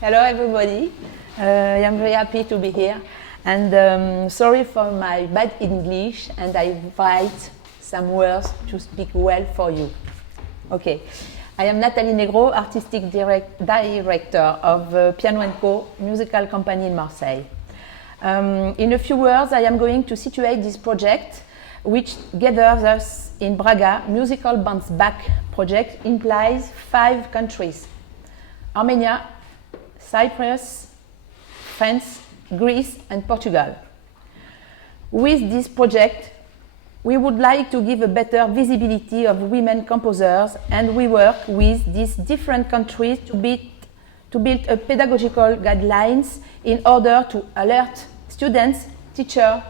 Hello, everybody. I am very happy to be here. And sorry for my bad English, and I write some words to speak well for you. Okay. I am Nathalie Negro, Artistic Director of Piano & Co. musical company in Marseille. In a few words, I am going to situate this project, which gathers us in Braga. Musical Bounce Back project implies 5 countries: Armenia, Cyprus, France, Greece, and Portugal. With this project, we would like to give a better visibility of women composers, and we work with these different countries to build a pedagogical guidelines in order to alert students, teachers,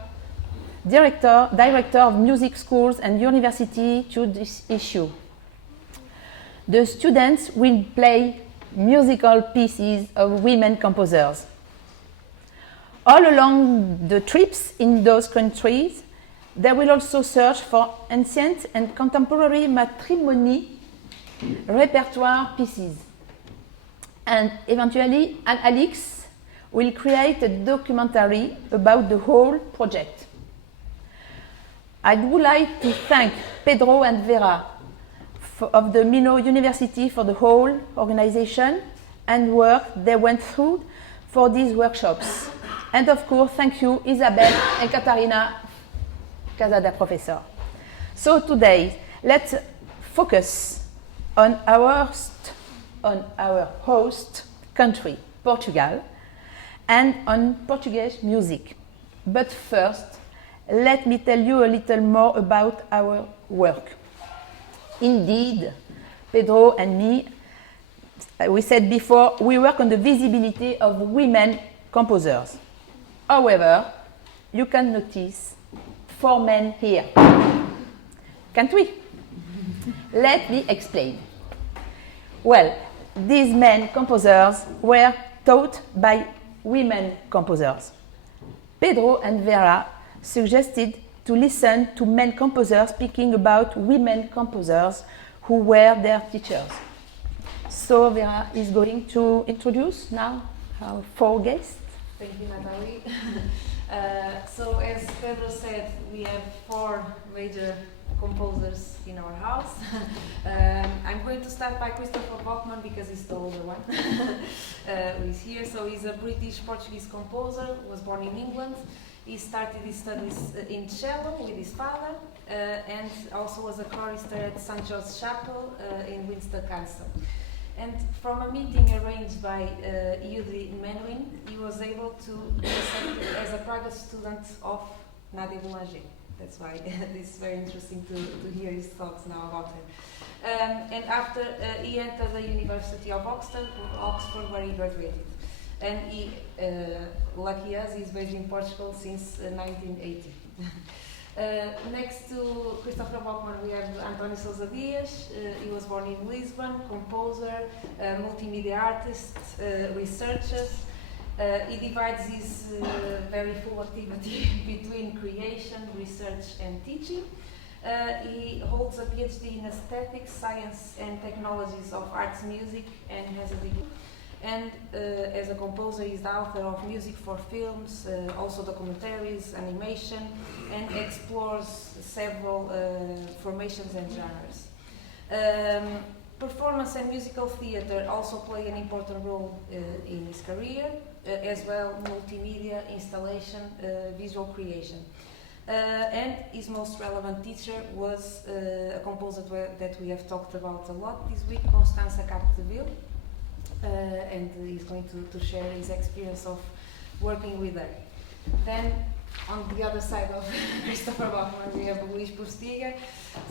director of music schools and university to this issue. The students will play musical pieces of women composers. All along the trips in those countries, they will also search for ancient and contemporary matrimony repertoire pieces. And eventually, Alix will create a documentary about the whole project. I would like to thank Pedro and Vera of the Mino University for the whole organization and work they went through for these workshops. And of course, thank you, Isabel and Catarina Casada Professor. So today, let's focus on our host country, Portugal, and on Portuguese music. But first, let me tell you a little more about our work. Indeed, Pedro and me, we said before, we work on the visibility of women composers. However, you can notice 4 men here. Can't we? Let me explain. Well, these men composers were taught by women composers. Pedro and Vera suggested to listen to men composers speaking about women composers who were their teachers. So Vera is going to introduce now our 4 guests. Thank you, Nathalie. So as Pedro said, we have 4 major composers in our house. I'm going to start by Christopher Bachmann because he's the older one who is here. So he's a British-Portuguese composer, was born in England. He started his studies in cello with his father and also was a chorister at St. George's Chapel in Windsor Castle. And from a meeting arranged by Yuri Menuhin, he was able to be accepted as a private student of Nadia Boulanger. That's why this is very interesting to hear his thoughts now about him. And after he entered the University of Oxford where he graduated. And he, lucky us, he's based in Portugal since 1980. Next to Christopher Bachmann, we have António Sousa Dias. He was born in Lisbon, composer, multimedia artist, researcher. He divides his very full activity between creation, research, and teaching. He holds a PhD in aesthetics, science, and technologies of arts, music, and has a degree. And as a composer, he's the author of music for films, also documentaries, animation, and explores several formations and genres. Performance and musical theatre also play an important role in his career, as well multimedia, installation, visual creation. And his most relevant teacher was a composer that we have talked about a lot this week, Constança Capdeville. And he's going to share his experience of working with her. Then, on the other side of Christopher Bachmann, we have Luís Postiga.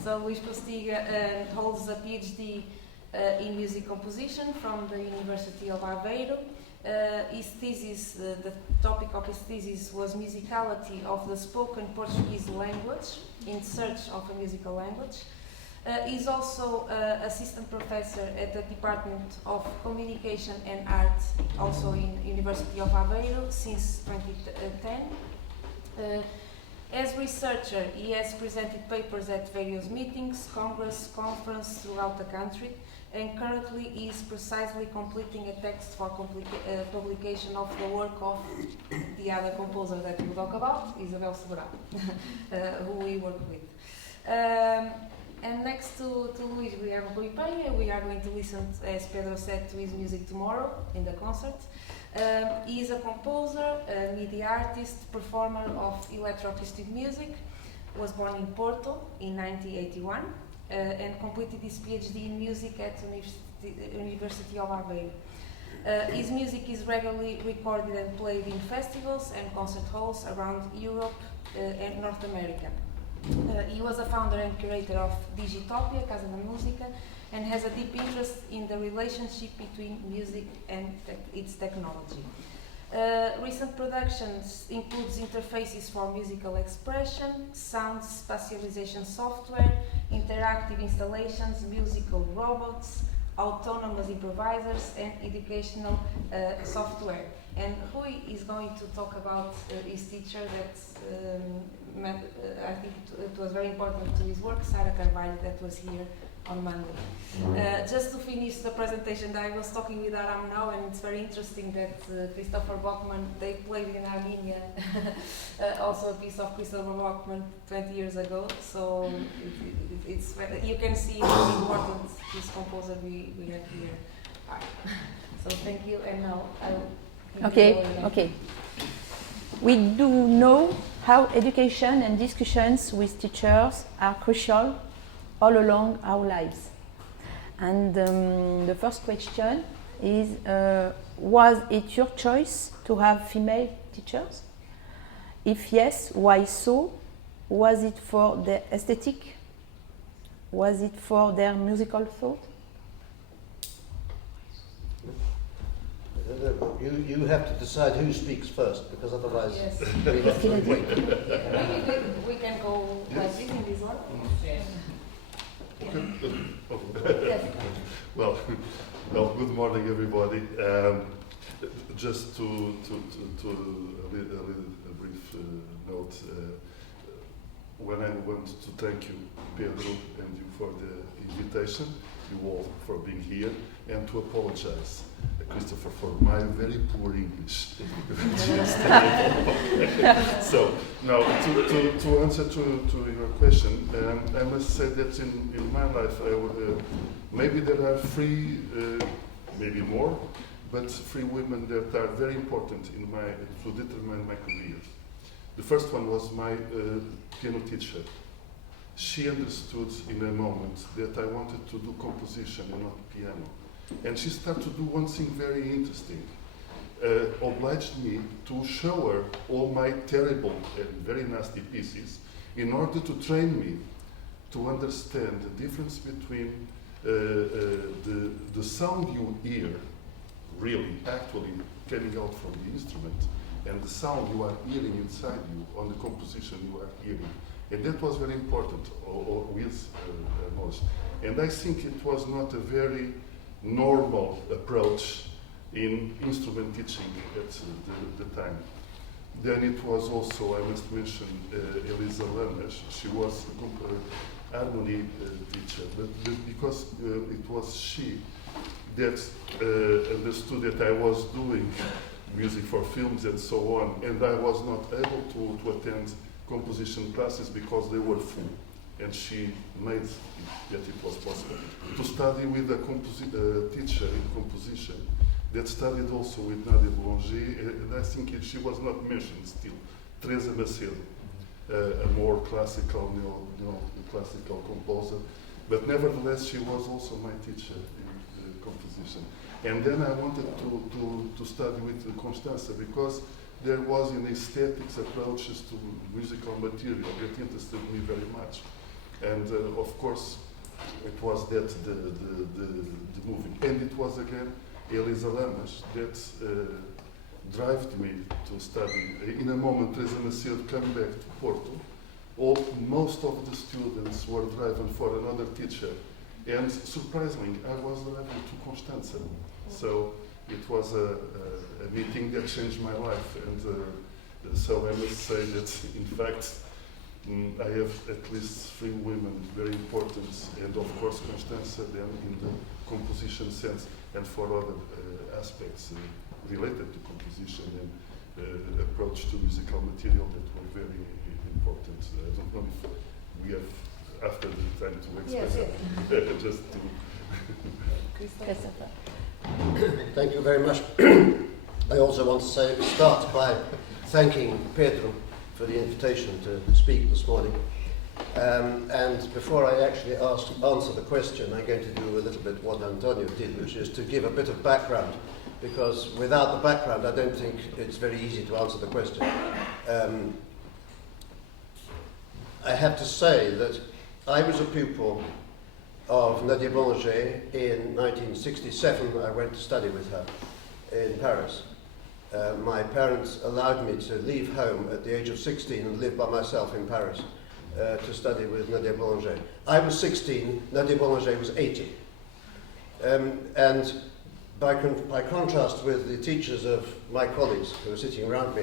So Luís Postiga holds a PhD in music composition from the University of Aveiro. His thesis, the topic of his thesis was musicality of the spoken Portuguese language in search of a musical language. He's also assistant professor at the Department of Communication and Art, also in University of Aveiro since 2010. As researcher, he has presented papers at various meetings, conferences throughout the country, and currently is precisely completing a text for publication of the work of the other composer that we'll talk about, Isabel Sobral, who we work with. And next to Luís, we have Rui Penha. We are going to listen, as Pedro said, to his music tomorrow in the concert. He is a composer, a media artist, performer of electroacoustic music. Was born in Porto in 1981 and completed his PhD in music at University of Aveiro. His music is regularly recorded and played in festivals and concert halls around Europe and North America. He was a founder and curator of Digitopia, Casa da Música, and has a deep interest in the relationship between music and its technology. Recent productions includes interfaces for musical expression, sound spatialization software, interactive installations, musical robots, autonomous improvisers, and educational software. And Rui is going to talk about his teacher that I think it was very important to his work, Sara Carvalho, that was here on Monday. Just to finish the presentation, I was talking with Aram now, and it's very interesting that Christopher Bachmann, they played in Armenia also a piece of Christopher Bachmann 20 years ago, so it's you can see how important this composer we have here. So thank you, and now I'll Okay. We do know how education and discussions with teachers are crucial all along our lives. And the first question is, was it your choice to have female teachers? If yes, why so? Was it for their aesthetic? Was it for their musical thought? You have to decide who speaks first, because otherwise Yes. we have to wait. Maybe we can go like this in this one. Yes. Well, good morning, everybody. Just to a brief note, when I want to thank you, Pedro, and you for the invitation, you all for being here, and to apologize, Christopher, for my very poor English. So, now, to answer to your question, I must say that in my life, maybe there are three, maybe more, but three women that are very important to determine my career. The first one was my piano teacher. She understood in a moment that I wanted to do composition and not piano. And she started to do one thing very interesting. Obliged me to show her all my terrible and very nasty pieces in order to train me to understand the difference between the sound you hear, really, actually coming out from the instrument, and the sound you are hearing inside you on the composition you are hearing. And that was very important with Mos. And I think it was not a very normal approach in instrument teaching at the time. Then it was also, I must mention, Elisa Lamas. She was a harmony teacher, but because it was she that understood that I was doing music for films and so on, and I was not able to attend composition classes because they were full. And she made that it was possible to study with a teacher in composition that studied also with Nadia Boulanger, and I think she was not mentioned still, Teresa Macedo, a more classical, classical composer, but nevertheless she was also my teacher in composition. And then I wanted to study with Constanza because there was in aesthetics approaches to musical material that interested me very much. And of course, it was that the movie. And it was again Elisa Lamas that drove me to study. In a moment, Teresa Macedo came back to Porto. Most of the students were driven for another teacher. And surprisingly, I was driven to Constanza. So it was a meeting that changed my life. And so I must say that, in fact, I have at least three women very important, and of course Constanza then in the composition sense and for other aspects related to composition and approach to musical material that were very important. I don't know if we have after the time to express it. Just to Christopher. Thank you very much. I also want to start by thanking Pedro for the invitation to speak this morning. And before I actually answer the question, I'm going to do a little bit what Antonio did, which is to give a bit of background, because without the background, I don't think it's very easy to answer the question. I have to say that I was a pupil of Nadia Boulanger in 1967. I went to study with her in Paris. My parents allowed me to leave home at the age of 16 and live by myself in Paris to study with Nadia Boulanger. I was 16, Nadia Boulanger was 80. And by contrast with the teachers of my colleagues who were sitting around me,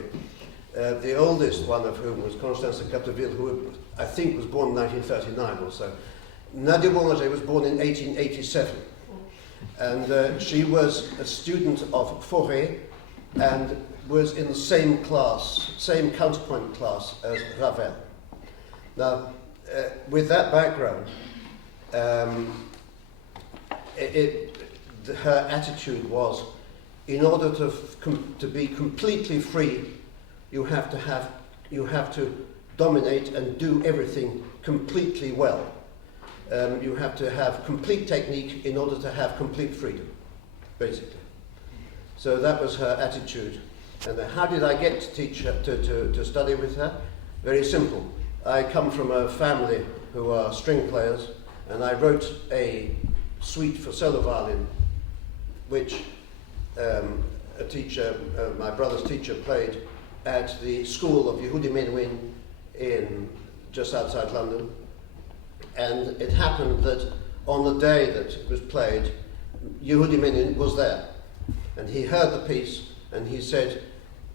the oldest one of whom was Constance de Capdeville, who I think was born in 1939 or so. Nadia Boulanger was born in 1887. And she was a student of Fauré and was in the same class, same counterpoint class as Ravel. Now, with that background, her attitude was, in order to be completely free, you have to dominate and do everything completely well. You have to have complete technique in order to have complete freedom, basically. So that was her attitude. And how did I get to teach her, to study with her? Very simple. I come from a family who are string players, and I wrote a suite for solo violin, which a teacher, my brother's teacher, played at the school of Yehudi Menuhin just outside London. And it happened that on the day that it was played, Yehudi Menuhin was there. And he heard the piece, and he said,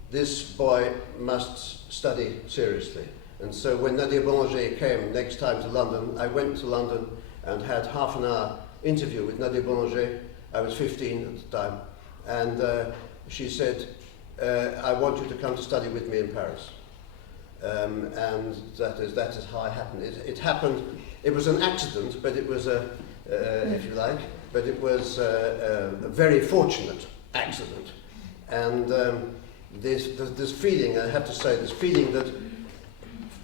"This boy must study seriously." And so when Nadia Boulanger came next time to London, I went to London and had half an hour interview with Nadia Boulanger. I was 15 at the time. And she said, "I want you to come to study with me in Paris." And that is how it happened. It happened, it was an accident, but it was if you like, but it was a very fortunate accident. And this feeling, I have to say, this feeling that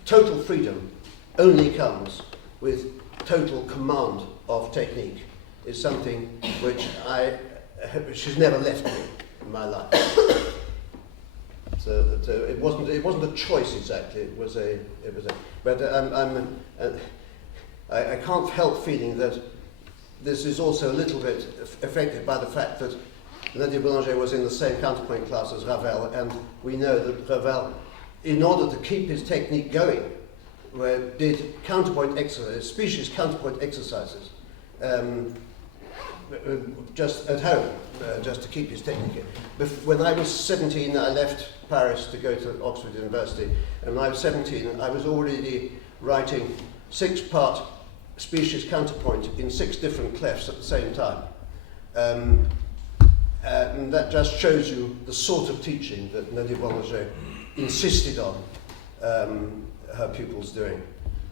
total freedom only comes with total command of technique is something which she's never left me in my life. So it wasn't a choice exactly. It was a. But I can't help feeling that this is also a little bit affected by the fact that Nadia Boulanger was in the same counterpoint class as Ravel, and we know that Ravel, in order to keep his technique going, did counterpoint exercises, species counterpoint exercises, just at home, just to keep his technique. When I was 17, I left Paris to go to Oxford University, and when I was 17, I was already writing 6-part species counterpoint in 6 different clefs at the same time. And that just shows you the sort of teaching that Nadia Boulanger insisted on her pupils doing.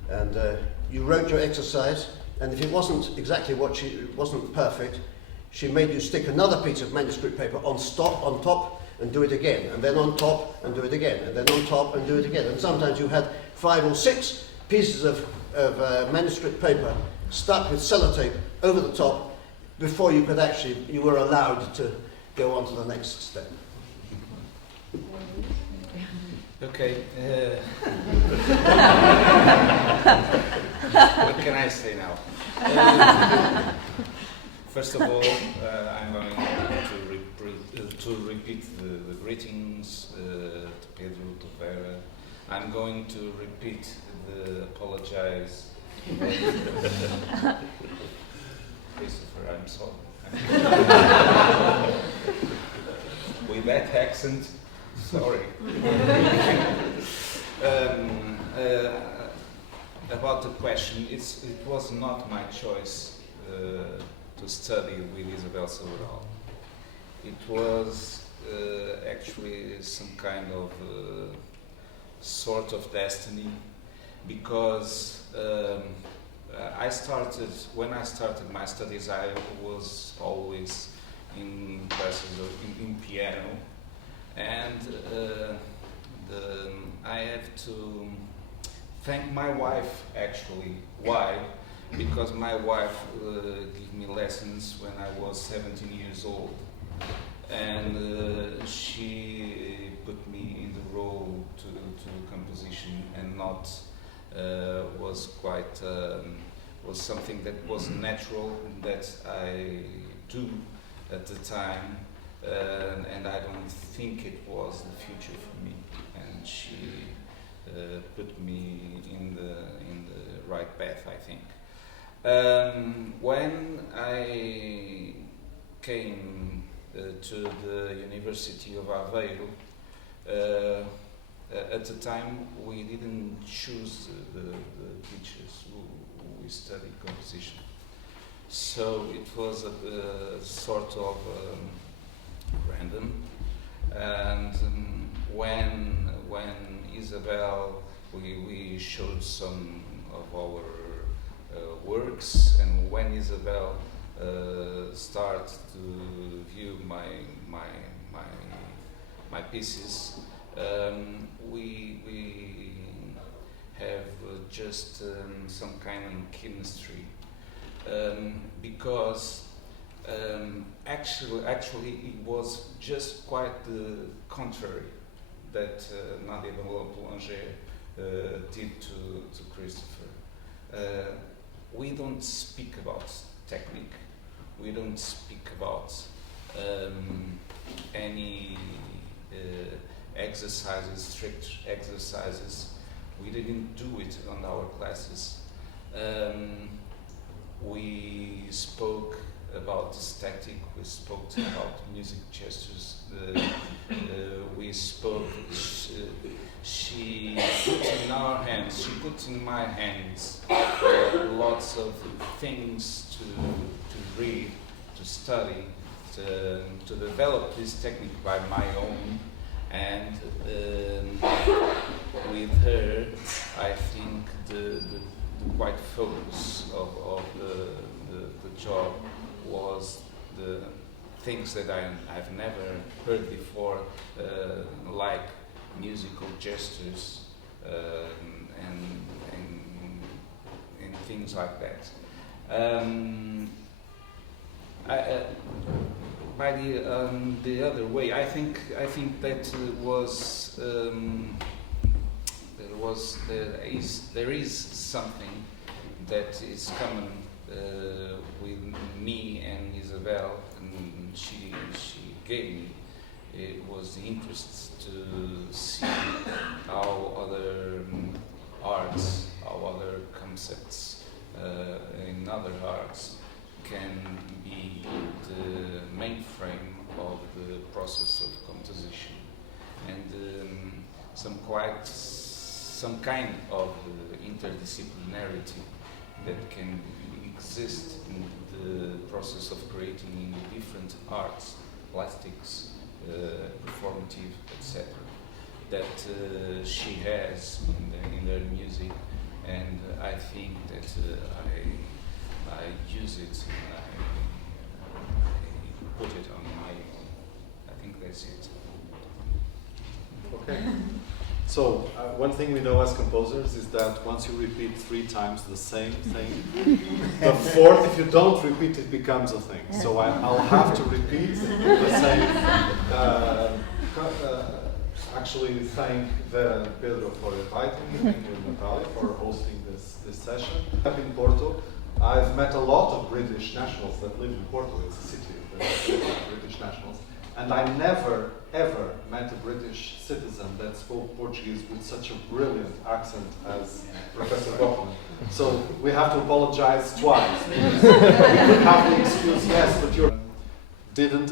And you wrote your exercise, and if it wasn't exactly wasn't perfect, she made you stick another piece of manuscript paper on top and do it again, and then on top and do it again, and then on top and do it again. And sometimes you had 5 or 6 pieces of manuscript paper stuck with sellotape over the top before you were allowed to go on to the next step. Okay. What can I say now? First of all, I'm going to repeat the greetings to Pedro, to Vera. I'm going to repeat the apologize. Christopher, I'm sorry. With that accent, sorry. About the question, it was not my choice to study with Isabel Sobral. It was actually some kind of sort of destiny, because when I started my studies, I was always in classes in piano, and I have to thank my wife actually. Why? Because my wife gave me lessons when I was 17 years old, and she put me in the role to composition, and not was something that was natural that I do at the time, and I don't think it was the future for me. And she put me in the right path, I think. When I came to the University of Aveiro, at the time we didn't choose the teachers who we studied composition, so it was a sort of random. And when Isabel, we showed some of our works, and when Isabel started to view my pieces, we have just some kind of chemistry, because actually it was just quite the contrary that Nadia Boulanger did to Christopher. We don't speak about technique, we don't speak about any exercises, strict exercises. We didn't do it on our classes. We spoke about aesthetic, we spoke about music gestures, we spoke, she put in our hands, she put in my hands lots of things to read, to study, to develop this technique by my own. And with her, I think the quite focus of the job was the things that I've never heard before, like musical gestures and things like that. By the other way, I think that there is something that is common with me and Isabel, and she gave me. It was the interest to see how other arts, how other concepts in other arts can be the mainframe of the process of composition, and some kind of interdisciplinarity that can exist in the process of creating in different arts, plastics, performative, etc. That she has in her music, and I think that I use it, I put it on my own. I think that's it. Okay. So, one thing we know as composers is that once you repeat 3 times the same thing, the fourth, if you don't repeat, it becomes a thing. So I'll have to repeat the same. Actually, thank Vera and Pedro for inviting me, and Natalia for hosting this session. I'm in Porto. I've met a lot of British nationals that live in Porto. It's a city of British nationals. And I never, ever met a British citizen that spoke Portuguese with such a brilliant accent as Professor Bachmann. So we have to apologize twice. We could have the excuse, yes, but you didn't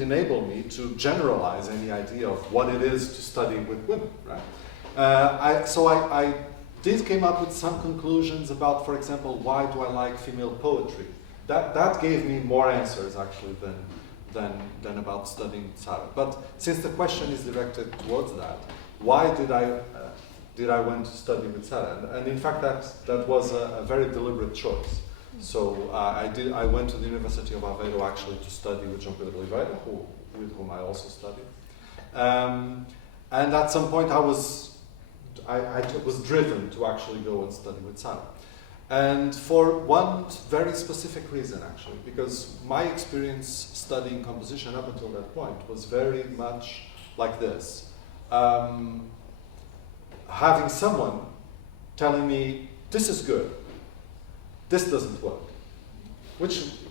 enable me to generalize any idea of what it is to study with women, right? So I did came up with some conclusions about, for example, why do I like female poetry. That gave me more answers actually than about studying Sara. But since the question is directed towards that, why did I went to study with Sara? And in fact, that was a very deliberate choice. So I went to the University of Aveiro actually to study with João Pedro Oliveira, with whom I also studied. And at some point I was driven to actually go and study with Sara. And for one very specific reason actually, because my experience studying composition up until that point was very much like this. Having someone telling me, this is good, this doesn't work.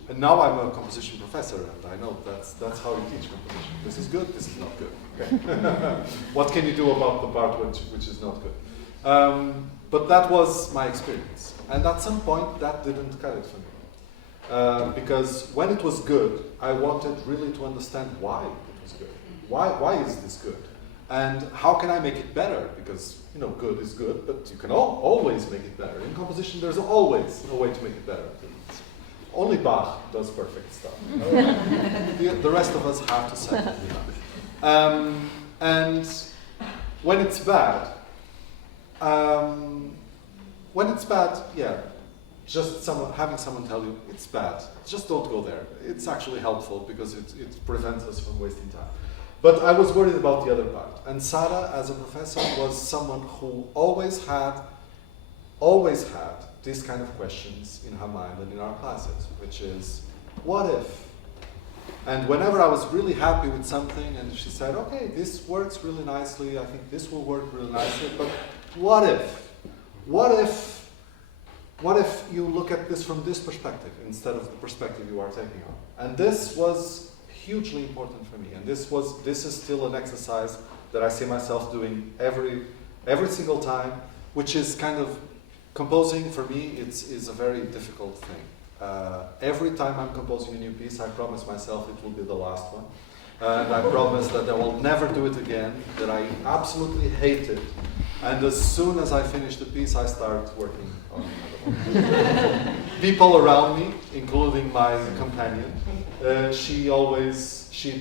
And now I'm a composition professor and I know that's how you teach composition. This is good, this is not good. Okay. What can you do about the part which is not good? But that was my experience. And at some point that didn't cut it for me. Because when it was good, I wanted really to understand why it was good. Why is this good? And how can I make it better? Because good is good, but you can always make it better. In composition, there's always a way to make it better. Only Bach does perfect stuff. The rest of us have to settle it up. And when it's bad, just having someone tell you it's bad, just don't go there. It's actually helpful because it prevents us from wasting time. But I was worried about the other part. And Sara, as a professor, was someone who always had these kind of questions in her mind and in our classes, which is, what if? And whenever I was really happy with something and she said, okay, this works really nicely, I think this will work really nicely, but what if? What if you look at this from this perspective instead of the perspective you are taking on? And this was hugely important for me, and this is still an exercise that I see myself doing every single time, which is kind of composing for me. Is a very difficult thing. Every time I'm composing a new piece, I promise myself it will be the last one, and I promise that I will never do it again. That I absolutely hate it, and as soon as I finish the piece, I start working on another one. People around me, including my companion, she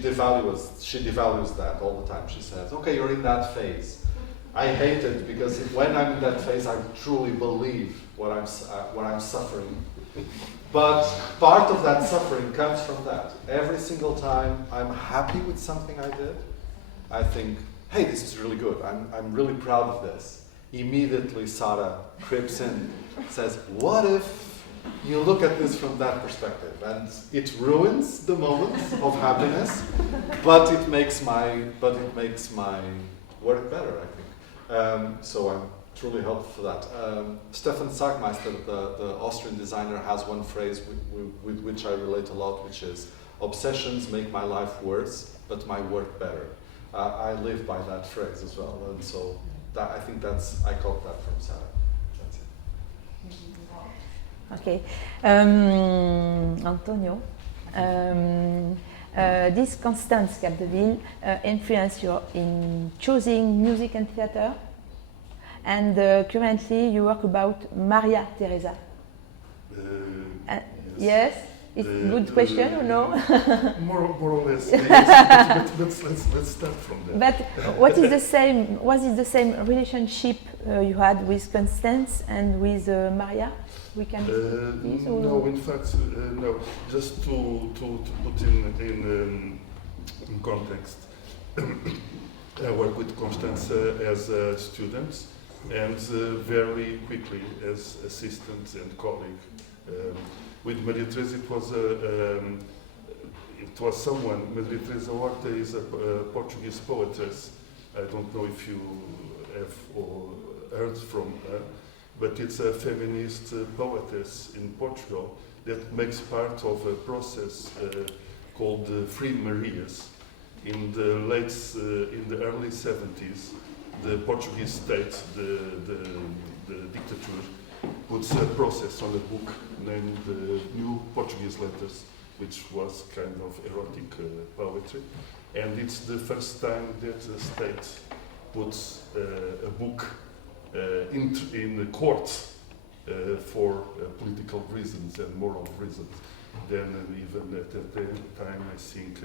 devalues that all the time. She says, okay, you're in that phase. I hate it because when I'm in that phase, I truly believe what I'm suffering. But part of that suffering comes from that. Every single time I'm happy with something I did, I think, hey, this is really good. I'm really proud of this. Immediately Sara creeps in, says, what if you look at this from that perspective? And it ruins the moments of happiness, but it makes my work better, I think. So I'm truly helpful for that. Stefan Sagmeister, the Austrian designer, has one phrase with which I relate a lot, which is, obsessions make my life worse, but my work better. I live by that phrase as well, and so I think I caught that from Sara. That's it. Okay. Antonio, this Constance Capdeville influenced you in choosing music and theater, and currently you work about Maria Teresa. Yes? It's a good question or no? More or less, yes. but let's start from there. But what is the same? Was it the same relationship you had with Constance and with Maria? We can. No, in fact, no. Just to put in context, I work with Constance as a student and very quickly as assistant and colleague. With Maria Teresa, it was someone. Maria Teresa Horta is a Portuguese poetess. I don't know if you have heard from her, but it's a feminist poetess in Portugal that makes part of a process called Free Marias. In the early 70s, the Portuguese state, the dictature, puts a process on a book named New Portuguese Letters, which was kind of erotic poetry. And it's the first time that the state puts a book in the courts for political reasons and moral reasons. Then even at that time, I think,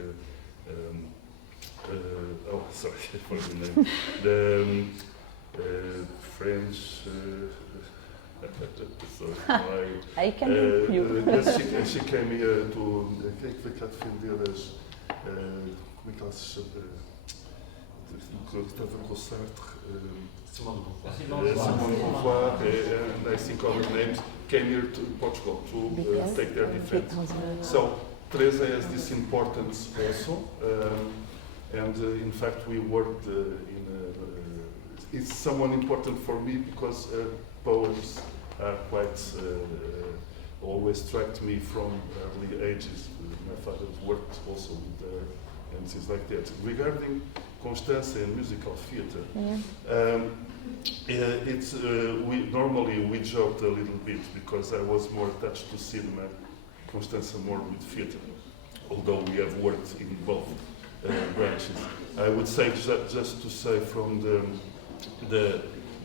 oh, sorry for the name, the French, sorry, I can help you. she came here to, ik had defender as, como é que ela se chama? Que estava com Sartre. Simone de Simone de Beauvoir, and I think other names, came here to Portugal to take their defense. So Teresa has this importance also, and in fact we worked it's someone important for me because poems are quite, always struck me from early ages. My father worked also with her and things like that. Regarding Constanza and musical theatre, it's we normally joked a little bit because I was more attached to cinema, Constanza more with theatre, although we have worked in both branches. I would say just to say from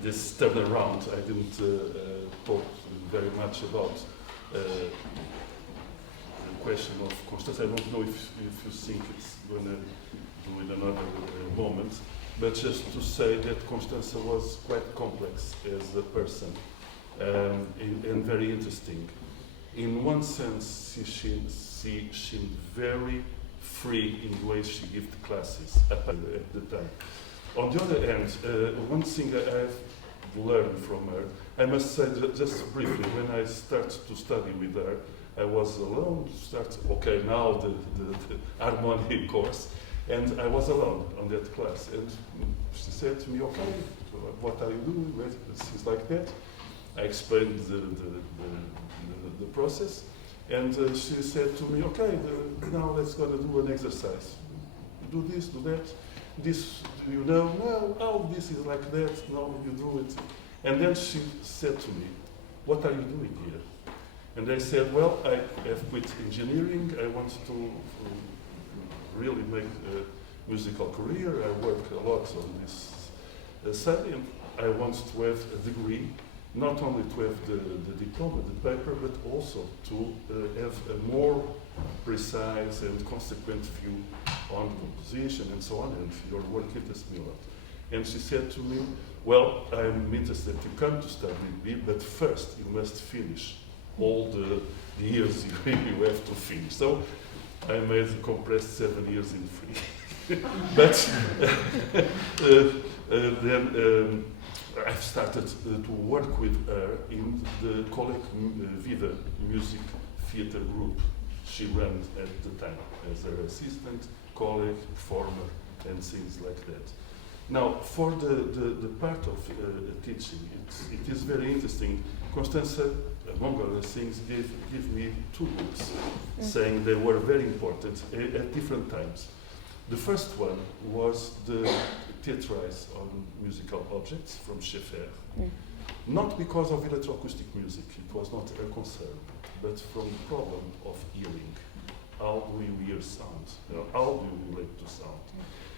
this turnaround, I didn't talk very much about the question of Constanza. I don't know if you think it's going to do in another moment, but just to say that Constanza was quite complex as a person and very interesting. In one sense, she seemed very free in the way she gave the classes at the time. On the other hand, one thing I've learned from her, I must say that just briefly, when I started to study with her, I was alone, now the harmony course, and I was alone on that class. And she said to me, okay, what are you doing? Things like that. I explained the process, and she said to me, okay, now let's go to do an exercise. Do this, do that. This, you know, no, oh, this is like that, no, you do it. And then she said to me, what are you doing here? And I said, well, I have quit engineering, I want to really make a musical career, I work a lot on this side, and I want to have a degree, not only to have the diploma, the paper, but also to have a more precise and consequent view on composition and so on, and your work interests me a lot. And she said to me, well, I'm interested to come to study with me, but first you must finish all the years you have to finish. So I made a compressed 7 years in 3. But then I've started to work with her in the Collect Vida music theatre group she ran at the time as her assistant, colleague, performer, and things like that. Now, for the part of teaching, it is very interesting. Constanza, among other things, gave me 2 books, saying they were very important at different times. The first one was the Theatrize on Musical Objects from Schaeffer. Not because of electroacoustic music, it was not a concern, but from the problem of hearing. How do you hear sound? How do you relate to sound?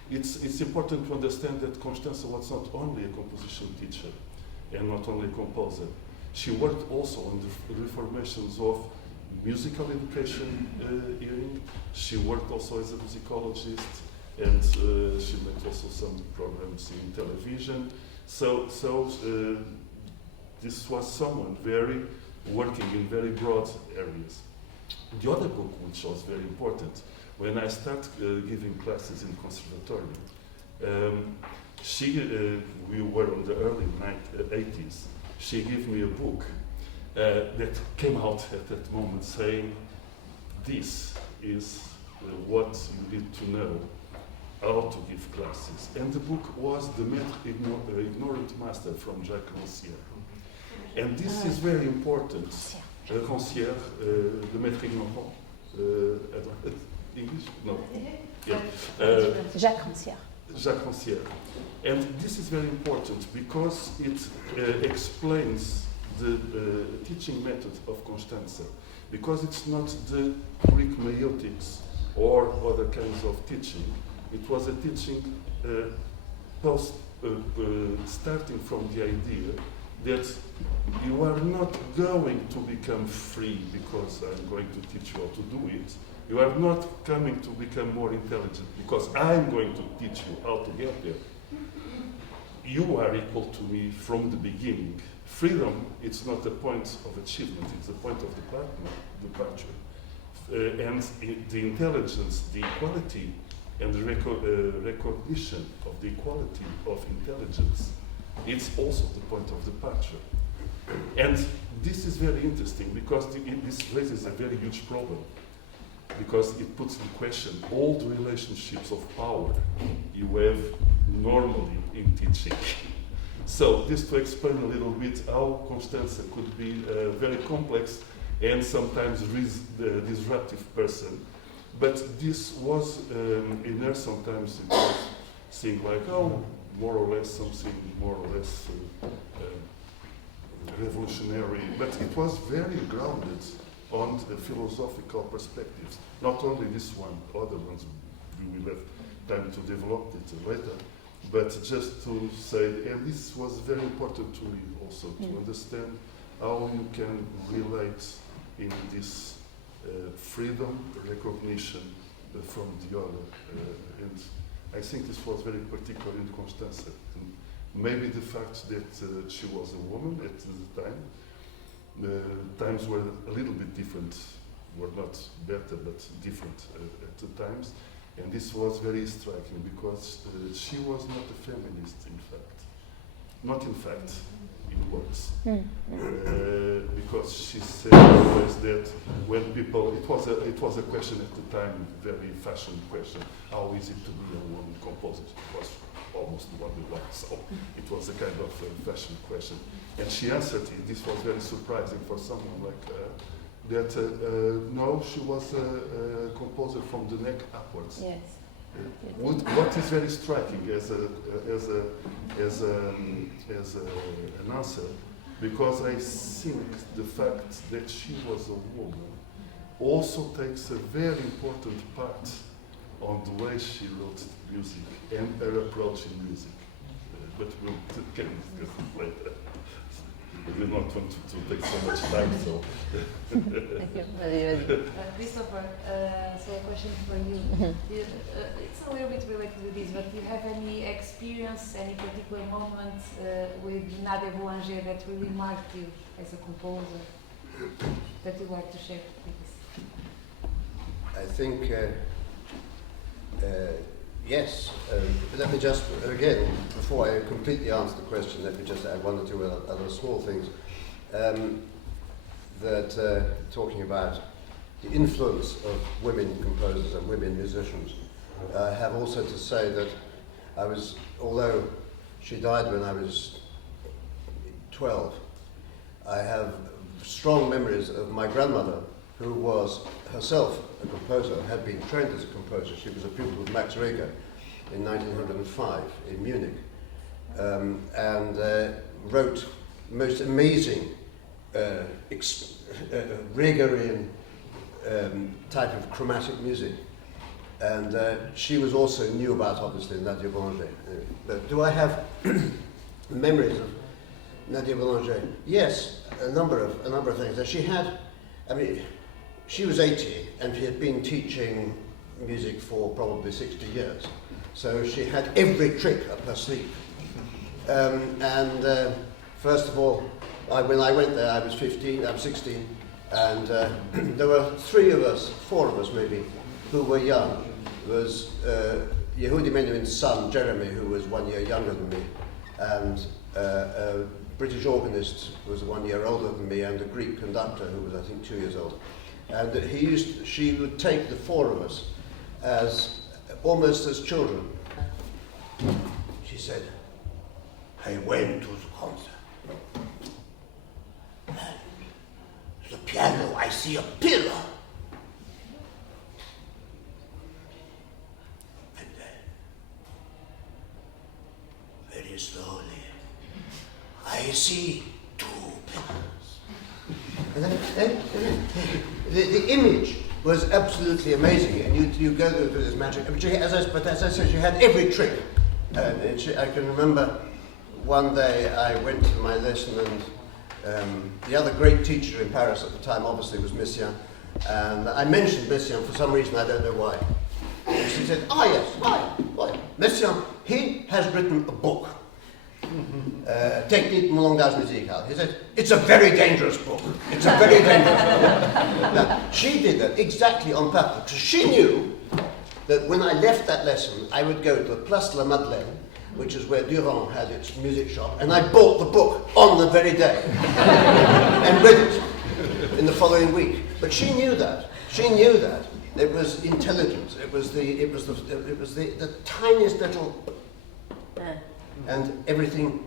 It's important to understand that Constanza was not only a composition teacher and not only a composer. She worked also on the reformations of musical education hearing. She worked also as a musicologist, and she made also some programs in television. So this was someone very working in very broad areas. The other book, which was very important, when I started giving classes in conservatory, we were in the early 80s. She gave me a book that came out at that moment saying, this is what you need to know, how to give classes. And the book was The Ignorant Master from Jacques Rancière. And this is very important. Rancière, the Maître Ignorant, English? No. Yeah. Jacques Rancière. Jacques Rancière. And this is very important because it explains the teaching method of Constanza. Because it's not the Greek meiotics or other kinds of teaching. It was a teaching starting from the idea that you are not going to become free because I'm going to teach you how to do it. You are not coming to become more intelligent because I'm going to teach you how to get there. You are equal to me from the beginning. Freedom, it's not a point of achievement, it's a point of departure. And the intelligence, the equality, and the recognition of the equality of intelligence, it's also the point of departure. And this is very interesting because this raises a very huge problem, because it puts in question all the relationships of power you have normally in teaching. So this to explain a little bit how Constanza could be a very complex and sometimes disruptive person. But this was in her sometimes it was seemed like, oh, more or less something more or less revolutionary, but it was very grounded on the philosophical perspectives. Not only this one, other ones we will have time to develop it later, but just to say, and this was very important to me also, to understand how you can relate in this freedom, recognition from the other. And I think this was very particular in Constanza. And maybe the fact that she was a woman at the time, times were a little bit different, were not better, but different at the times. And this was very striking because she was not a feminist, in fact. Not in fact, in words. Because she said always that when people, it was a question at the time, very fashion question, how is it to be a woman composer? It was almost what we want, so it was a kind of fashion question. And she answered it, this was very surprising for someone like her, that no, she was a composer from the neck upwards. Yes. What is very striking as an answer, because I think the fact that she was a woman also takes a very important part on the way she wrote music and her approach in music. But we'll can discuss it later. We do not want to take so much time, so. Thank you. Christopher, so a question for you. It's a little bit related to this, but do you have any experience, any particular moment with Nadia Boulanger that really marked you as a composer that you'd like to share with us? I think, yes. Let me just, again, before I completely answer the question, let me just add one or two other small things. Talking about the influence of women composers and women musicians, I have also to say that although she died when I was 12, I have strong memories of my grandmother, who was herself a composer, had been trained as a composer. She was a pupil of Max Reger in 1905 in Munich, and wrote most amazing Regerian type of chromatic music. And she was also knew about, obviously, Nadia Boulanger. But do I have memories of Nadia Boulanger? Yes, a number of things. That she had, she was 80 and she had been teaching music for probably 60 years. So she had every trick up her sleeve. First of all, when I went there, I was 16, and there were four of us maybe, who were young. There was Yehudi Menuhin's son, Jeremy, who was 1 year younger than me, and a British organist who was 1 year older than me, and a Greek conductor who was, I think, 2 years old. And she would take the four of us almost as children. She said, I went to the concert. And the piano, I see a pillar. And then, very slowly, I see two pillars. And the image was absolutely amazing, and you go through this magic. But as I said, she had every trick I can remember one day I went to my lesson, and the other great teacher in Paris at the time obviously was Messiaen, and I mentioned Messiaen for some reason, I don't know why. And she said, "Ah yes, why? Messiaen, he has written a book, Technique mon langage musical." He said, "It's a very dangerous book. It's a very dangerous book." Now, she did that exactly on purpose, because she knew that when I left that lesson, I would go to Place de la Madeleine, which is where Durand had its music shop, and I bought the book on the very day and read it in the following week. But she knew that. She knew that. It was intelligence. It was the tiniest little, and everything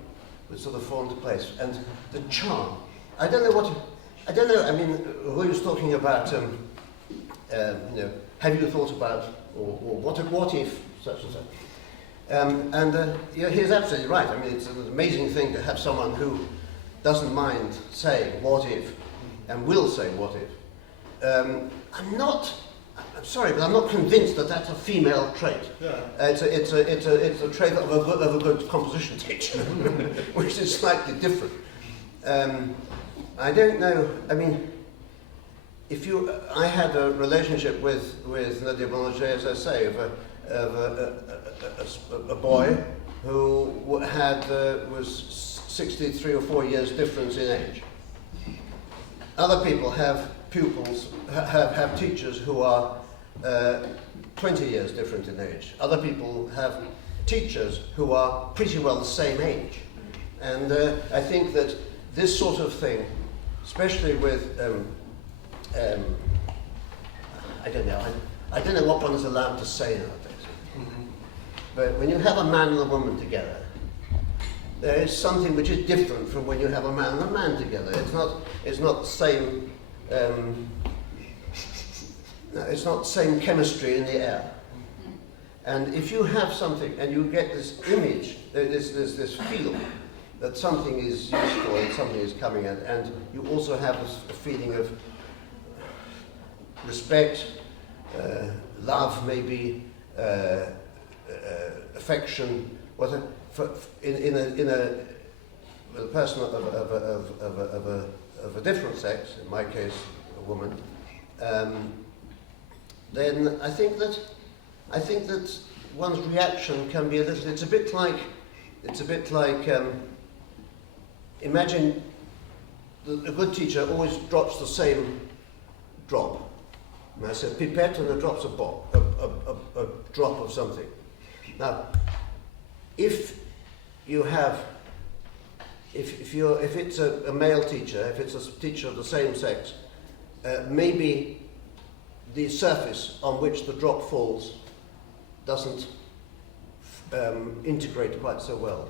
would sort of fall into place. And the charm. I don't know. I mean, Rui was talking about, have you thought about, or what if such and such. He's absolutely right. I mean, it's an amazing thing to have someone who doesn't mind saying what if, and will say what if. I'm sorry, but I'm not convinced that that's a female trait. Yeah. It's a trait of a good composition teacher, which is slightly different. I don't know. I mean, I had a relationship with Nadia Boulanger, as I say, of a boy who was 63 or 4 years difference in age. Other people have pupils, have teachers who are 20 years different in age. Other people have teachers who are pretty well the same age. And I think that this sort of thing, especially with, I don't know what one is allowed to say nowadays. Mm-hmm. But when you have a man and a woman together, there is something which is different from when you have a man and a man together. It's not the same. It's not the same chemistry in the air. And if you have something and you get this image, this feel that something is useful and something is coming in, and you also have a feeling of respect, love, maybe affection, whatever, in a person of a different sex, in my case, a woman. Then I think that one's reaction can be a little. It's a bit like. Imagine a good teacher always drops the same drop. And I said pipette, and it drops a drop of something. Now, if it's a male teacher, if it's a teacher of the same sex, maybe the surface on which the drop falls doesn't integrate quite so well.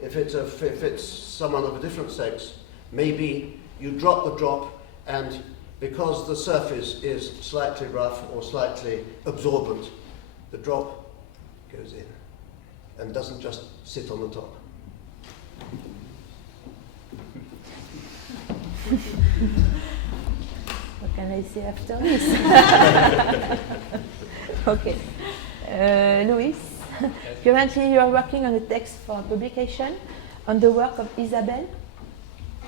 If it's someone of a different sex, maybe you drop the drop, and because the surface is slightly rough or slightly absorbent, the drop goes in and doesn't just sit on the top. What can I say after this? Okay. Luis, currently you are working on a text for publication on the work of Isabelle.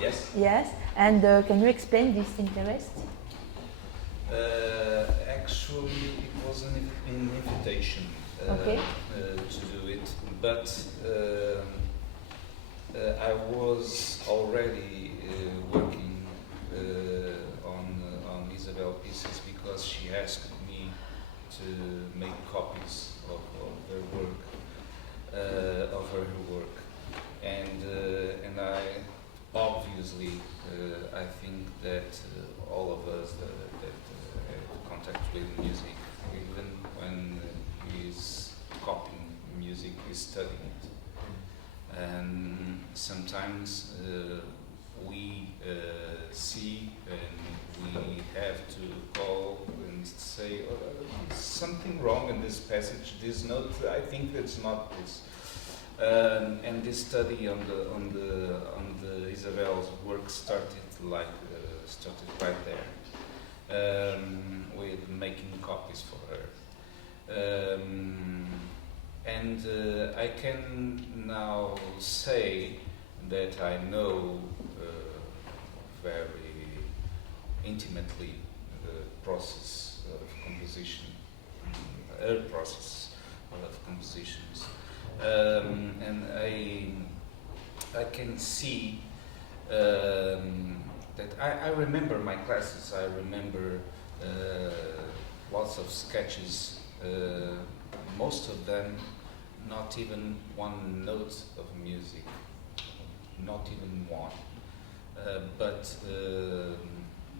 Yes. Yes. And can you explain this interest? Actually, it was an invitation Okay. to do it, but I was already working on Isabelle pieces because she asked me to make copies of her work, and I obviously I think that all of us that have contact with music, even when he's copying music, is studying it, and sometimes we see and we have to call and say something wrong in this passage, this note. I think that's not this. And this study on the Isabelle's work started right there, with making copies for her. And I can now say that I know very intimately the process of composition, her process of compositions, and I can see that I remember my classes. I remember lots of sketches. Most of them, not even one note of music, not even one. But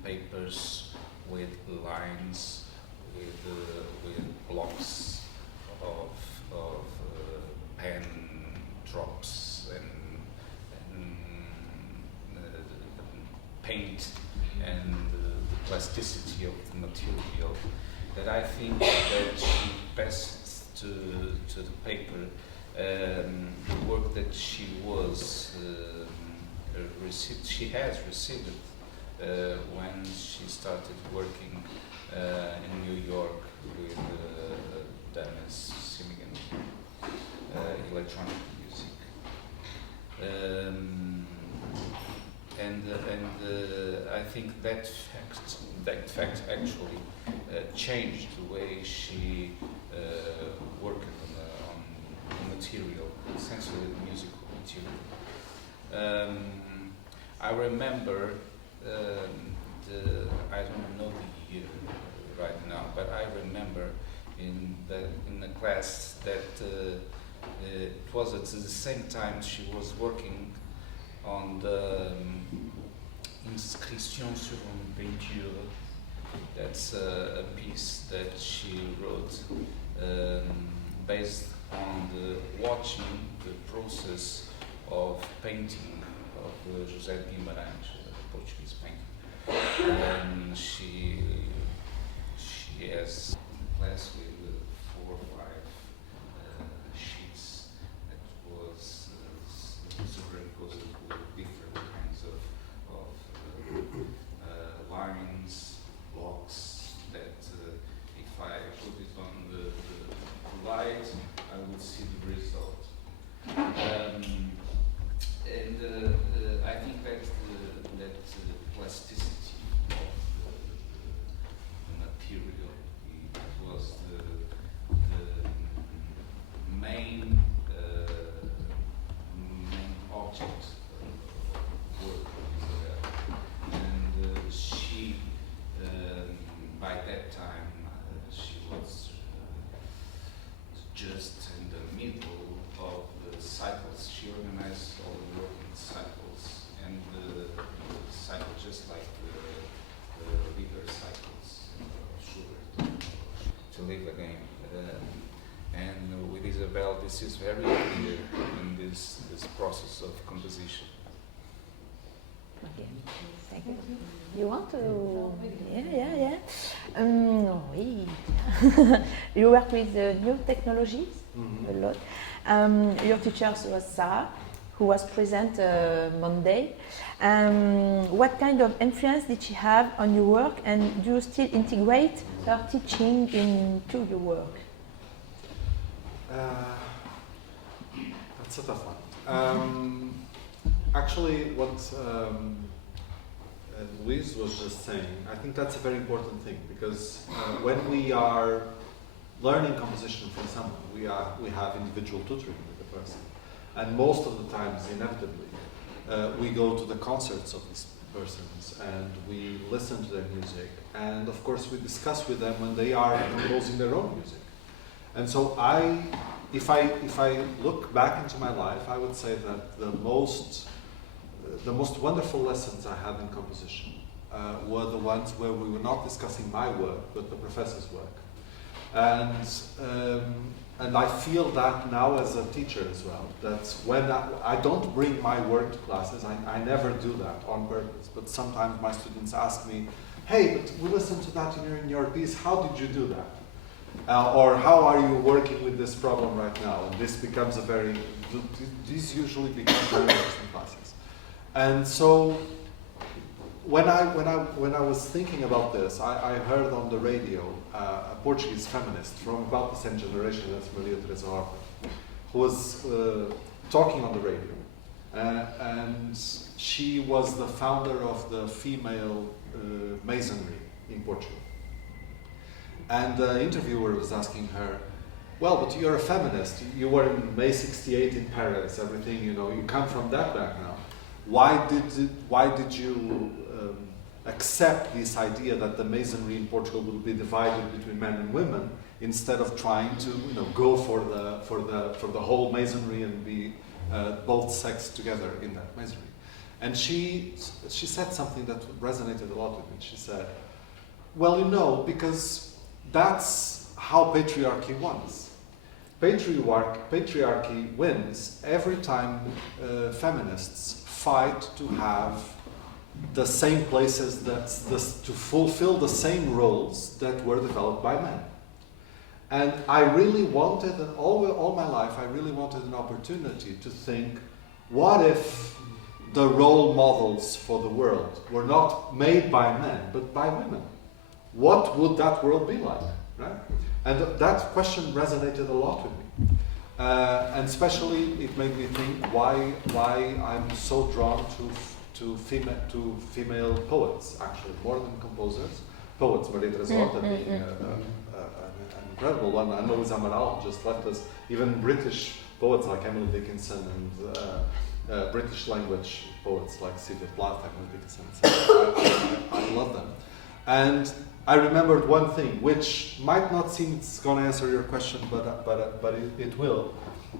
papers with lines, with blocks of pen drops and paint and the plasticity of the material that I think that she passed to the paper. The work that she was received, she has received it when she started working in New York with Dennis Simigan, electronic music, and I think that fact actually changed the way she worked on the material, essentially the musical material. I remember I don't know the year right now, but I remember in the class that it was at the same time she was working on the Inscription sur une peinture. That's a piece that she wrote based on watching the process of painting of José Guimarães, a Portuguese painter. And she has class with 4 or 5 sheets that was superimposed with different kinds of lines, blocks, that if I put it on the light, I would see the result. I think that plasticity of the material, it was the main object of work. And she, by that time, she was just in the middle of the cycles. She organized all the work in cycles, and the cycle, just like the liver cycles of Schubert, to live again. And with Isabel, this is very clear in this process of composition. Okay, thank you. You want to? Yeah. Oui. You work with new technologies a lot. Your teacher was Sarah, who was present Monday. What kind of influence did she have on your work, and do you still integrate her teaching into your work? That's a tough one. Actually, what Louise was just saying, I think that's a very important thing, because when we are learning composition from someone, we have individual tutoring with the person, and most of the times, inevitably, we go to the concerts of these persons and we listen to their music, and of course we discuss with them when they are composing their own music. And so if I look back into my life, I would say that the most wonderful lessons I had in composition were the ones where we were not discussing my work, but the professor's work. And I feel that now as a teacher as well, that when I don't bring my work to classes, I never do that on purpose, but sometimes my students ask me, hey, but we listened to that in your piece, how did you do that? Or how are you working with this problem right now? And this becomes these usually become very interesting classes. And so when I was thinking about this, I heard on the radio a Portuguese feminist from about the same generation as Maria Teresa Horta. who was talking on the radio. And she was the founder of the female masonry in Portugal. And the interviewer was asking her, well, but you're a feminist. You were in May 68 in Paris, everything, you know, you come from that background. Why did you accept this idea that the masonry in Portugal will be divided between men and women instead of trying to, you know, go for the whole masonry and be both sexes together in that masonry? And she said something that resonated a lot with me. She said, well, you know, because that's how patriarchy wants. Patriarchy wins every time feminists fight to have the same places, to fulfill the same roles that were developed by men. And I really wanted, all my life, I really wanted an opportunity to think, what if the role models for the world were not made by men, but by women? What would that world be like, right? And that question resonated a lot with me. And especially it made me think why I'm so drawn to female poets, actually, more than composers. Poets, Maria Teresa Horta being an incredible one. Ana Luísa Amaral just left us. Even British poets like Emily Dickinson and British language poets like Sylvia Plath, Emily Dickinson. I love them. And I remembered one thing, which might not seem it's going to answer your question, but it will,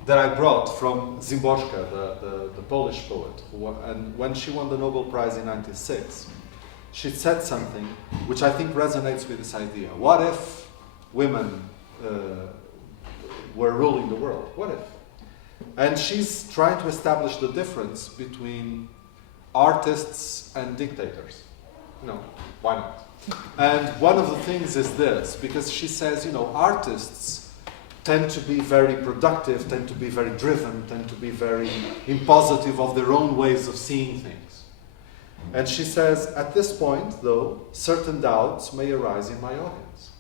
that I brought from Szymborska, the Polish poet, and when she won the Nobel Prize in '96, she said something which I think resonates with this idea. What if women were ruling the world? What if? And she's trying to establish the difference between artists and dictators. You know, why not? And one of the things is this, because she says, you know, artists tend to be very productive, tend to be very driven, tend to be very impositive of their own ways of seeing things. And she says, at this point, though, certain doubts may arise in my audience.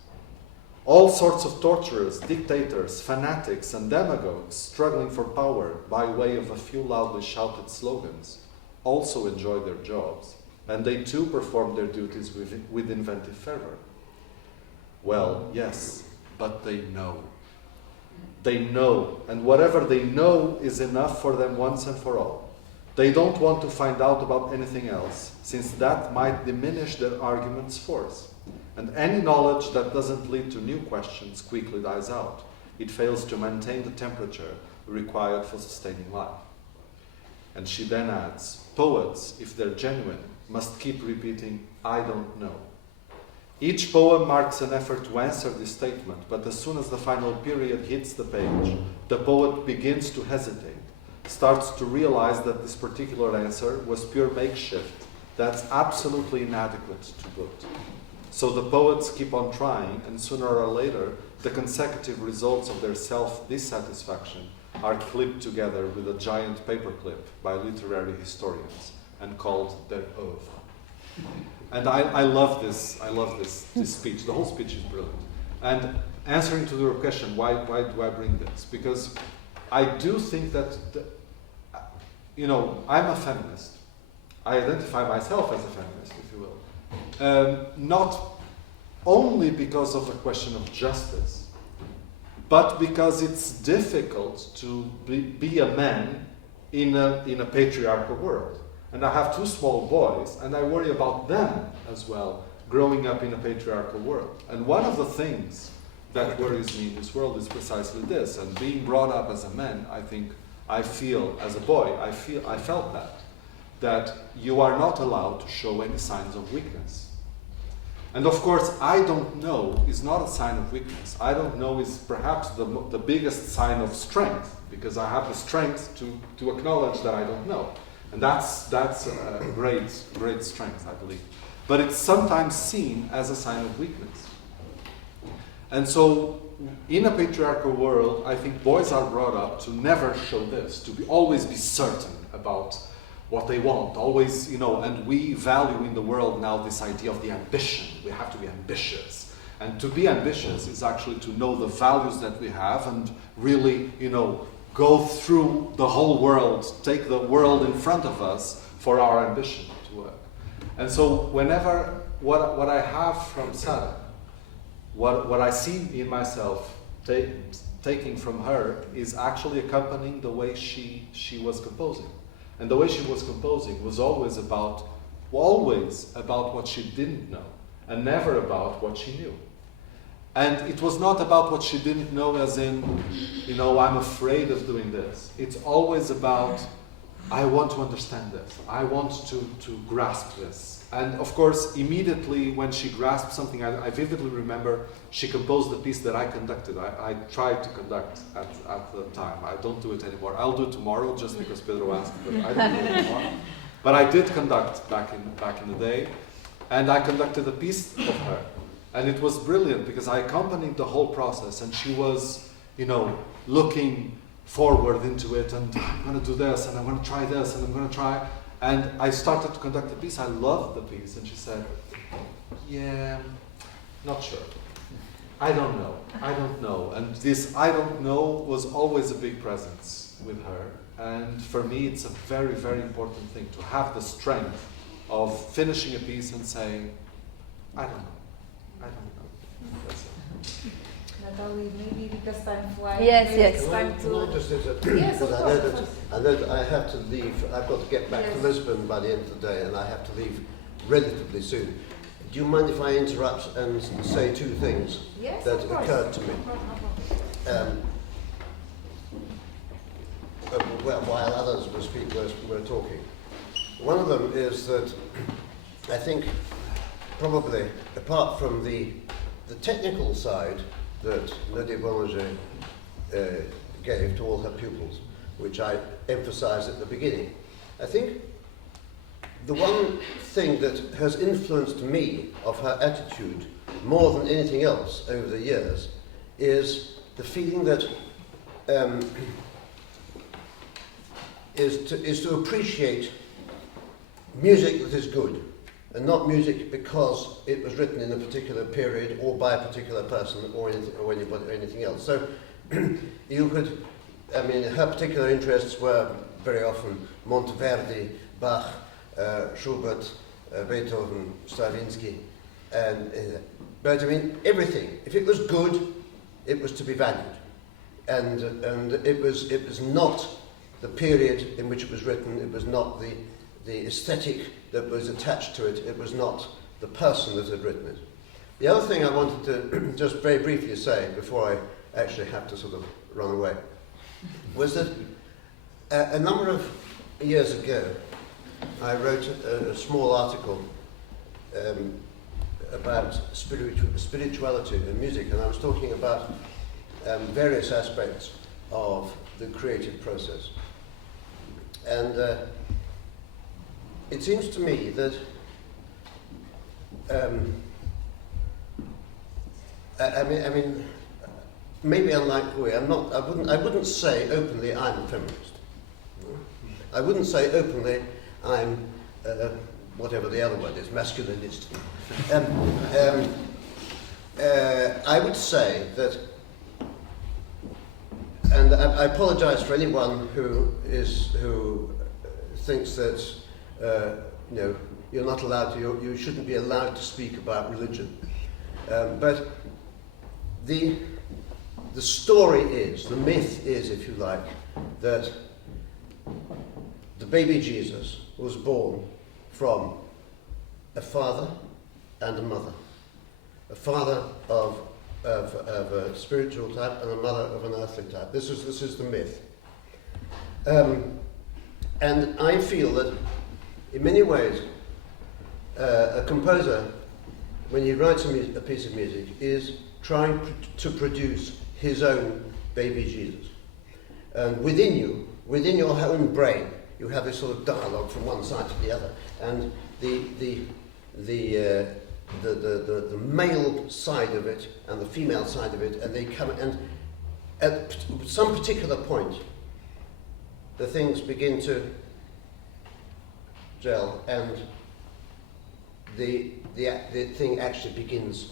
All sorts of torturers, dictators, fanatics, and demagogues struggling for power by way of a few loudly shouted slogans also enjoy their jobs. And they too perform their duties with inventive fervor. Well, yes, but they know. They know, and whatever they know is enough for them once and for all. They don't want to find out about anything else, since that might diminish their argument's force. And any knowledge that doesn't lead to new questions quickly dies out. It fails to maintain the temperature required for sustaining life. And she then adds, poets, if they're genuine, must keep repeating, I don't know. Each poem marks an effort to answer this statement, but as soon as the final period hits the page, the poet begins to hesitate, starts to realize that this particular answer was pure makeshift, that's absolutely inadequate to put. So the poets keep on trying, and sooner or later, the consecutive results of their self-dissatisfaction are clipped together with a giant paperclip by literary historians and called their oeuvre. And I love this speech. The whole speech is brilliant. And answering to your question, why do I bring this? Because I do think that, you know, I'm a feminist. I identify myself as a feminist, if you will. Not only because of a question of justice, but because it's difficult to be a man in a patriarchal world. And I have two small boys, and I worry about them as well, growing up in a patriarchal world. And one of the things that worries me in this world is precisely this. And being brought up as a man, I feel, as a boy, I felt that you are not allowed to show any signs of weakness. And of course, I don't know is not a sign of weakness. I don't know is perhaps the biggest sign of strength, because I have the strength to acknowledge that I don't know. And that's a great strength, I believe. But it's sometimes seen as a sign of weakness. And so, in a patriarchal world, I think boys are brought up to never show this, to always be certain about what they want, always, you know, and we value in the world now this idea of the ambition. We have to be ambitious. And to be ambitious is actually to know the values that we have and really, you know, go through the whole world, take the world in front of us for our ambition to work. And so whenever, what I have from Sara, what I see in myself taking from her is actually accompanying the way she was composing. And the way she was composing was always about what she didn't know, and never about what she knew. And it was not about what she didn't know as in, I'm afraid of doing this. It's always about, I want to understand this. I want to grasp this. And of course, immediately when she grasped something, I vividly remember she composed the piece that I conducted. I tried to conduct at the time. I don't do it anymore. I'll do it tomorrow just because Pedro asked, but I don't do it anymore. But I did conduct back in the day, and I conducted a piece of her. And it was brilliant because I accompanied the whole process, and she was, looking forward into it, and I'm going to do this, and I'm going to try this, and I'm going to try. And I started to conduct the piece. I loved the piece, and she said, "Yeah, not sure. I don't know." And this "I don't know" was always a big presence with her. And for me, it's a very, very important thing to have the strength of finishing a piece and saying, "I don't know. I don't know." That's it. Natalie, maybe because time flies. Yes, maybe yes. It's time Can I to. just interrupt? Yes, of Because course. I know that I have to leave. I've got to get back to Yes. Lisbon by the end of the day, and I have to leave relatively soon. Do you mind if I interrupt and say two things Yes, that of course. occurred to me? Of course, no problem. While others were talking. One of them is that I think probably, apart from the technical side that Nadia Boulanger gave to all her pupils, which I emphasized at the beginning, I think the one thing that has influenced me of her attitude more than anything else over the years is the feeling that is to appreciate music that is good, and not music because it was written in a particular period or by a particular person or anything else. So you could, her particular interests were very often Monteverdi, Bach, Schubert, Beethoven, Stravinsky, but everything. If it was good, it was to be valued, and it was not the period in which it was written. It was not the aesthetic that was attached to it. It was not the person that had written it. The other thing I wanted to just very briefly say before I actually have to sort of run away was that a number of years ago I wrote a small article about spirituality and music, and I was talking about various aspects of the creative process. And it seems to me that maybe unlike Hui, I wouldn't say openly I'm a feminist. I wouldn't say openly I'm whatever the other word is, masculinist. I would say that, and I apologize for anyone who thinks that you're not allowed to, you shouldn't be allowed to speak about religion. But the story is, the myth is, if you like, that the baby Jesus was born from a father and a mother. A father of a spiritual type and a mother of an earthly type. This is the myth. And I feel that in many ways a composer, when he writes a piece of music, is trying to produce his own baby Jesus. And within your own brain, you have this sort of dialogue from one side to the other, and the male side of it and the female side of it, and they come, and at some particular point, the things begin to gel, and the thing actually begins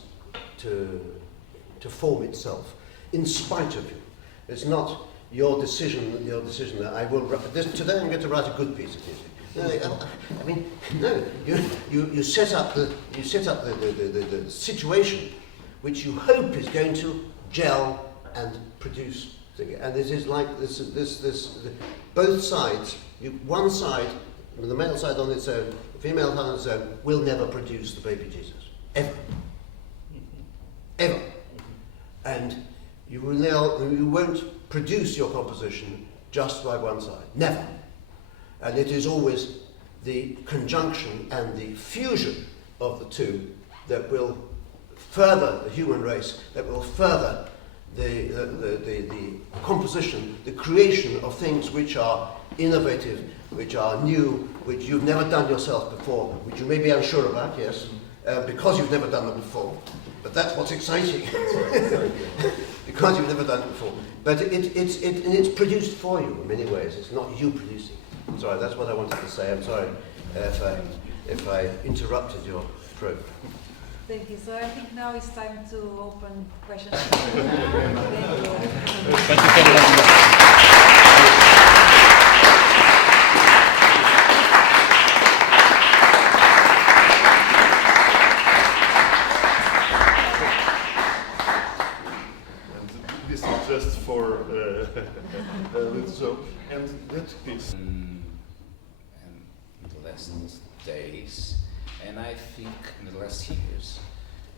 to form itself in spite of you. It's not your decision that I will. Today I'm going to write a good piece of music. I mean, no. You set up the situation which you hope is going to gel and produce thing. And it is like this. Both sides. One side, the male side on its own, the female side on its own, will never produce the baby Jesus ever. Ever. And you won't produce your composition just by one side. Never. And it is always the conjunction and the fusion of the two that will further the human race, that will further the composition, the creation of things which are innovative, which are new, which you've never done yourself before, which you may be unsure about, yes, because you've never done them before. But that's what's exciting, because you've never done it before. But it's produced for you in many ways. It's not you producing. I'm sorry, that's what I wanted to say. I'm sorry if I interrupted your program. Thank you. So I think now it's time to open questions. Thank you very much. This is just for a little joke. And that piece. In the last days, and I think in the last years,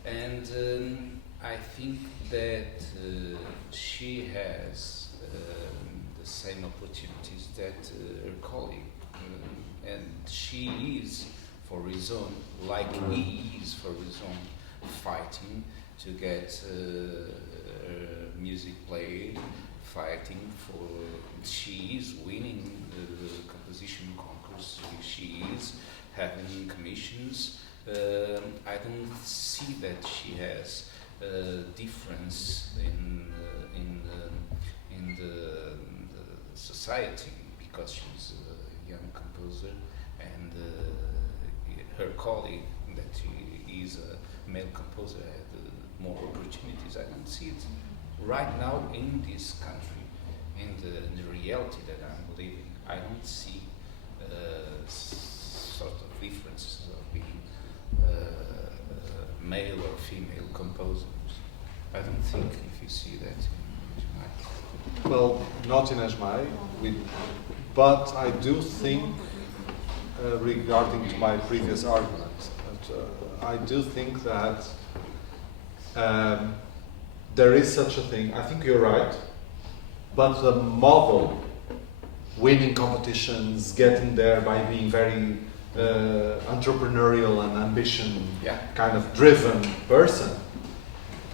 and I think that she has the same opportunities that her colleague, and she is for Rizon, like he is for Rizon, fighting to get music played, fighting for. She is winning the composition concourse. She is having commissions. I don't see that she has a difference in the society, because she's a young composer, and her colleague that is a male composer had more opportunities. I don't see it right now in this country. In the reality that I'm living, I don't see sort of differences of being male or female composers. I don't think if you see that in Jamaica. Well, not in Ajmai, but I do think, regarding to my previous argument, I do think that there is such a thing. I think you're right. But the model, winning competitions, getting there by being very entrepreneurial and ambition kind of driven person,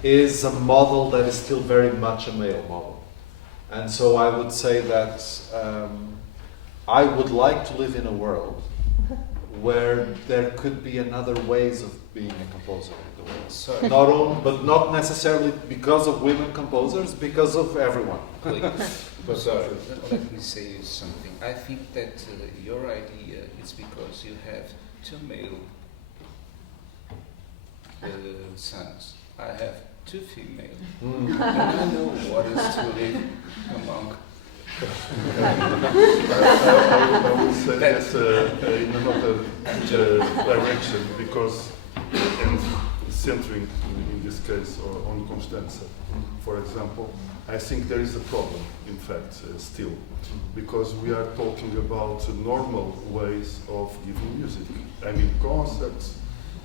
is a model that is still very much a male model. And so I would say that I would like to live in a world where there could be another ways of being a composer in the world. So, But not necessarily because of women composers, because of everyone. but sorry, let me say something. I think that your idea is because you have two male sons. I have two female. And I know what is to live among. I would say that in another direction, because, and centering in this case on Constanza, for example, I think there is a problem, in fact, still, because we are talking about normal ways of giving music. I mean, concerts,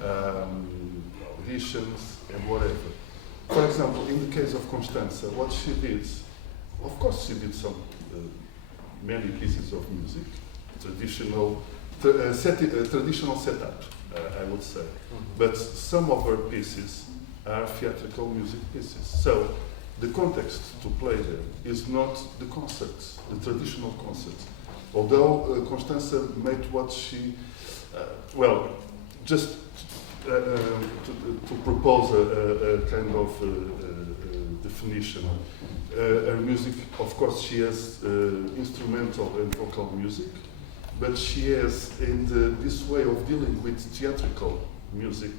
auditions, and whatever. For example, in the case of Constanza, what she did, of course she did some many pieces of music, traditional setup, I would say. But some of her pieces are theatrical music pieces. So the context to play there is not the concerts, the traditional concerts. Although Constanza made what she, just to propose a kind of definition. Her music, of course, she has instrumental and vocal music, but she has, in this way of dealing with theatrical music,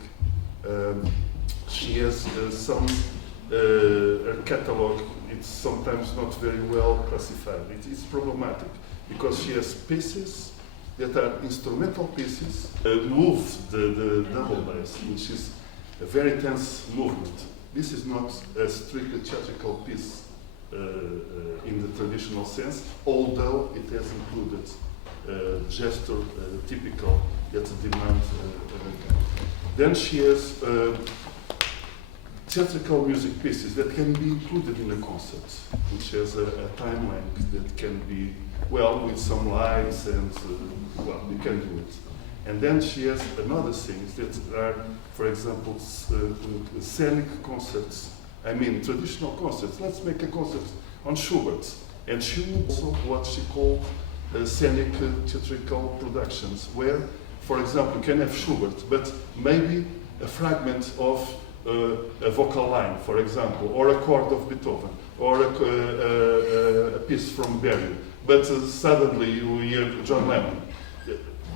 she has some, her catalog it's sometimes not very well classified. It is problematic because she has pieces that are instrumental pieces, move the double bass, which is a very tense movement. This is not a strictly theatrical piece in the traditional sense, although it has included gesture typical that demands. Then she has theatrical music pieces that can be included in a concert, which has a time length that can be, well, with some lights and, well, you can do it. And then she has another things that are, for example, scenic concerts. I mean, traditional concerts. Let's make a concert on Schubert. And she would also what she called scenic theatrical productions, where, for example, you can have Schubert, but maybe a fragment of a vocal line, for example, or a chord of Beethoven, or a piece from Berlioz. But suddenly you hear John Lennon,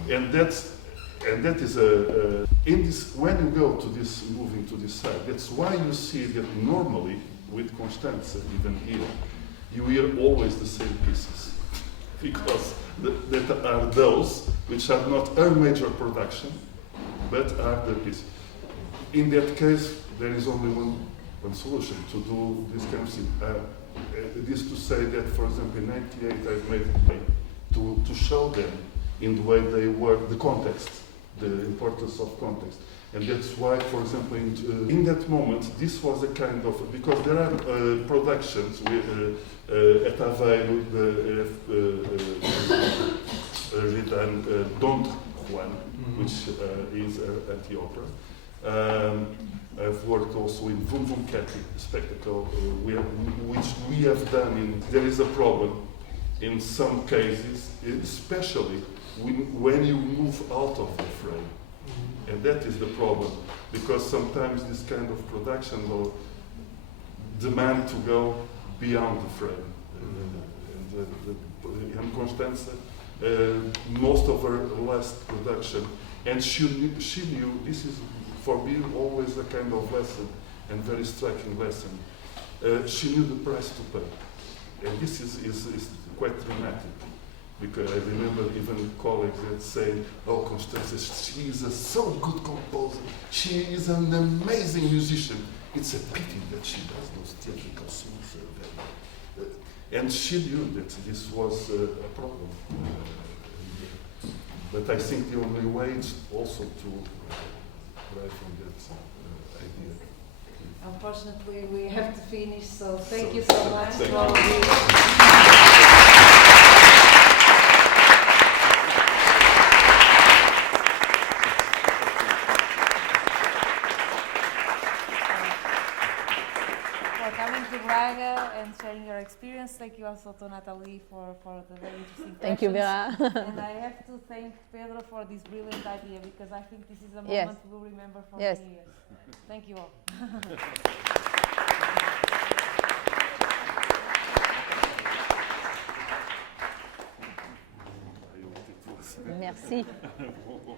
and that is in this. When you go to this, moving to this side, that's why you see that normally with Constanze, even here, you hear always the same pieces, because that are those which are not her major production, but are the pieces. In that case, there is only one solution to do this kind of thing. It is to say that, for example, in '98 I've made a play to show them in the way they work, the context, the importance of context. And that's why, for example, in that moment, this was a kind of, because there are productions at Aveiro, written Don Juan, which is at the opera. I've worked also in Vum Vum Cathy, a spectacle which we have done. There is a problem in some cases, especially when you move out of the frame. And that is the problem, because sometimes this kind of production will demand to go beyond the frame. And Constanze, most of her last production, and she knew, this is for me always a kind of lesson, and very striking lesson. She knew the price to pay. And this is quite dramatic, because I remember even colleagues that say, oh, Constanze, she is a so good composer, she is an amazing musician. It's a pity that she does those theatrical songs. And she knew that this was a problem. But I think the only way is also to derive from that idea. Unfortunately, we have to finish, so thank you so much Thank for all you. of you. For coming to Braga and sharing your experience. Thank you also to Natalie for the very interesting Thank you, questions. Vera. And I have to thank Pedro for this brilliant idea, because I think this is a Yes. moment we'll remember for Yes. many years. Thank you all. Merci.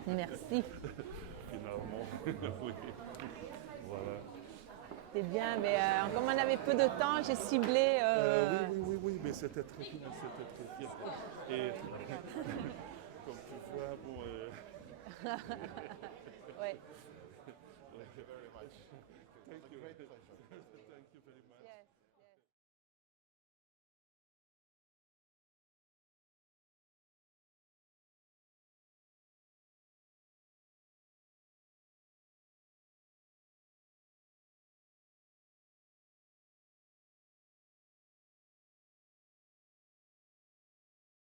Merci. Finalement, oui. Voilà. C'est bien, mais comme on avait peu de temps, j'ai ciblé. Oui, mais c'était très bien, Et comme tu vois, bon. Ouais. Thank you very much. Thank you very much.